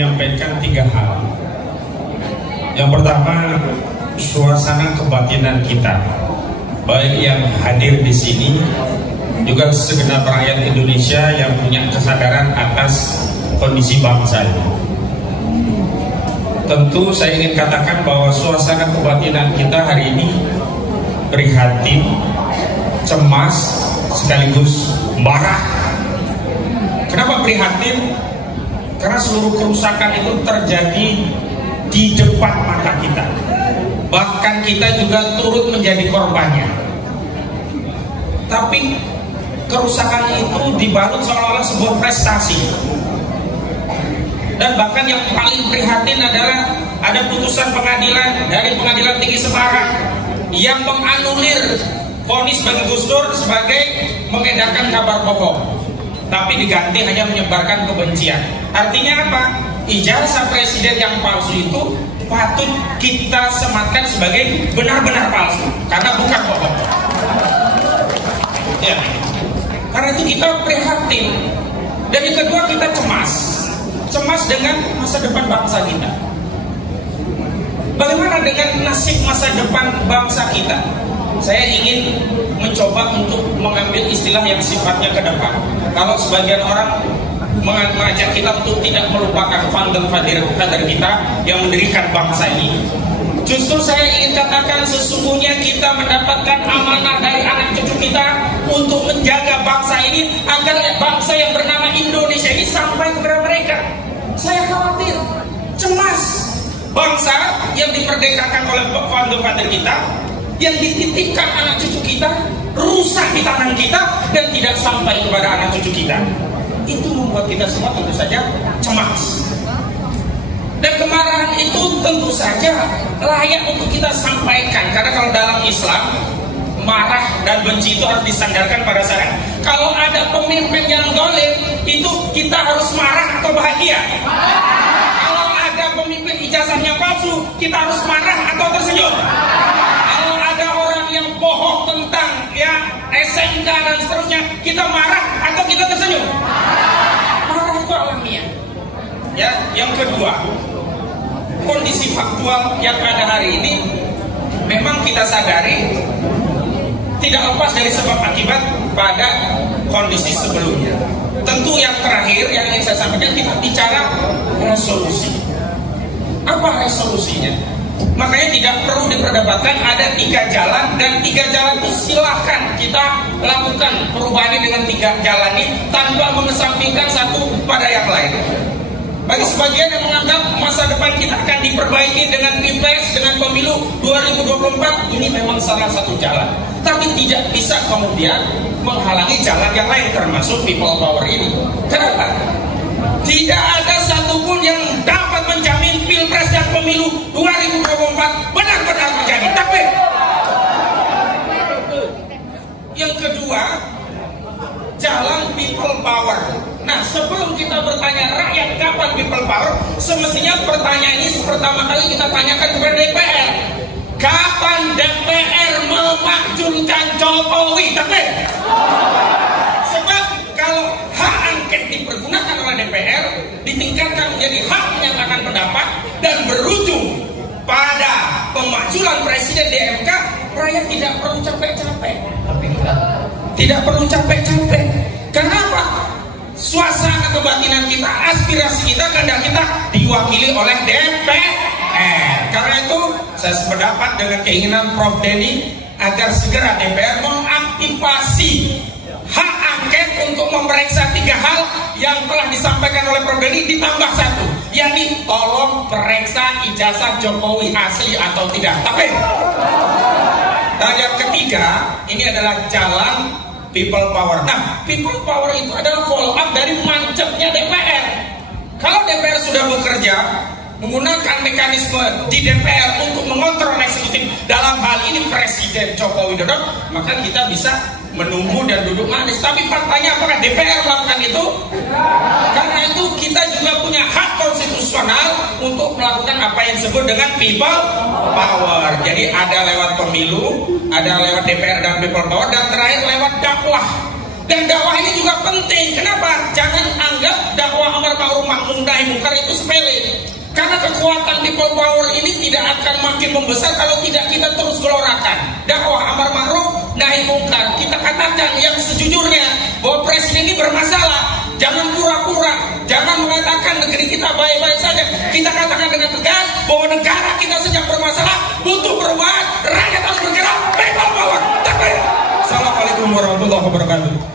menyampaikan 3 hal. Yang pertama, suasana kebatinan kita, baik yang hadir di sini, juga segenap rakyat Indonesia yang punya kesadaran atas kondisi bangsa ini. Tentu saya ingin katakan bahwa suasana kebatinan kita hari ini prihatin, cemas, sekaligus marah. Kenapa prihatin? Karena seluruh kerusakan itu terjadi di depan mata kita. Bahkan kita juga turut menjadi korbannya. Tapi kerusakan itu dibalut seolah-olah sebuah prestasi. Dan bahkan yang paling prihatin adalah ada putusan pengadilan dari Pengadilan Tinggi Semarang yang menganulir vonis bagi Gus Dur sebagai mengedarkan kabar bohong, tapi diganti hanya menyebarkan kebencian. Artinya apa? Ijazah presiden yang palsu itu patut kita sematkan sebagai benar-benar palsu karena bukan bohong. Ya. Karena itu kita prihatin. Dan yang kedua, kita cemas dengan masa depan bangsa kita. Bagaimana dengan nasib masa depan bangsa kita? Saya ingin mencoba untuk mengambil istilah yang sifatnya ke depan. Kalau sebagian orang mengajak kita untuk tidak melupakan founder kita yang mendirikan bangsa ini, justru saya ingin katakan sesungguhnya kita mendapatkan amanah dari anak cucu kita untuk menjaga bangsa ini agar bangsa yang bernama Indonesia ini sampai kepada mereka. Saya khawatir, cemas bangsa yang diperdekakan oleh founder kita, yang dititipkan anak cucu kita, rusak di tangan kita dan tidak sampai kepada anak cucu kita. Itu membuat kita semua tentu saja cemas. Dan kemarahan itu tentu saja layak untuk kita sampaikan, karena kalau dalam Islam marah dan benci itu harus disandarkan pada syarat. Kalau ada pemimpin yang zalim, itu kita harus marah atau bahagia? Kalau ada pemimpin ijazahnya palsu, kita harus marah atau tersenyum? Kalau ada orang yang bohong tentang SMK dan seterusnya, kita marah atau kita tersenyum? Marah itu alamiah. Ya, yang kedua, kondisi faktual yang ada hari ini memang kita sadari tidak lepas dari sebab akibat pada kondisi sebelumnya. Tentu yang terakhir yang ingin saya sampaikan, kita bicara resolusi. Apa resolusinya? Makanya tidak perlu diperdebatkan, ada 3 jalan, dan 3 jalan itu silahkan kita lakukan perubahannya dengan 3 jalan ini tanpa mengesampingkan satu pada yang lain. Bagi sebagian yang menganggap masa depan kita akan diperbaiki dengan Pilpres, dengan pemilu 2024, ini memang salah satu jalan. Tapi tidak bisa kemudian menghalangi jalan yang lain, termasuk people power ini. Kenapa? Tidak ada satupun yang dapat menjamin Pilpres dan pemilu 2024 benar-benar terjadi. Tapi yang kedua, jalan people power. Nah, sebelum kita bertanya rakyat kapan people power, semestinya pertanyaan ini pertama kali kita tanyakan kepada DPR. Kapan DPR memakzulkan Jokowi? Tapi sebab kalau hak angket dipergunakan oleh DPR, ditingkatkan menjadi hak menyatakan pendapat dan berujung pada pemakzulan presiden di MK, rakyat tidak perlu capek-capek. Tidak perlu capek-capek. Kenapa? Suasana kebatinan kita, aspirasi kita, kehendak kita diwakili oleh DPR. Karena itu saya sependapat dengan keinginan Prof. Denny agar segera DPR mengaktifasi hak angket untuk memeriksa 3 hal yang telah disampaikan oleh Prof. Denny, ditambah 1, yakni tolong periksa ijazah Jokowi asli atau tidak. Tapi dan yang ketiga, ini adalah jalan people power. Nah, people power itu adalah follow up dari mancepnya DPR. Kalau DPR sudah bekerja menggunakan mekanisme di DPR untuk mengontrol eksekutif, dalam hal ini Presiden Joko Widodo, maka kita bisa menunggu dan duduk manis. Tapi faktanya apakah DPR melakukan itu? Karena itu kita juga punya hak konstitusional untuk melakukan apa yang disebut dengan people power. Jadi ada lewat pemilu, ada lewat DPR dan people power, dan terakhir lewat dakwah. Dan dakwah ini juga penting. Kenapa? Jangan anggap dakwah amar ma'ruf nahi munkar itu sepele. Karena kekuatan people power ini tidak akan makin membesar kalau tidak kita terus gelorakan dakwah amar ma'ruf nahi munkar. Kita katakan yang sejujurnya bahwa presiden ini bermasalah. Jangan pura-pura, jangan mengatakan negeri kita baik-baik saja. Kita katakan dengan tegas bahwa negara kita sedang bermasalah, butuh perubahan, rakyat harus bergerak, people power. Takbir. Assalamualaikum warahmatullahi wabarakatuh.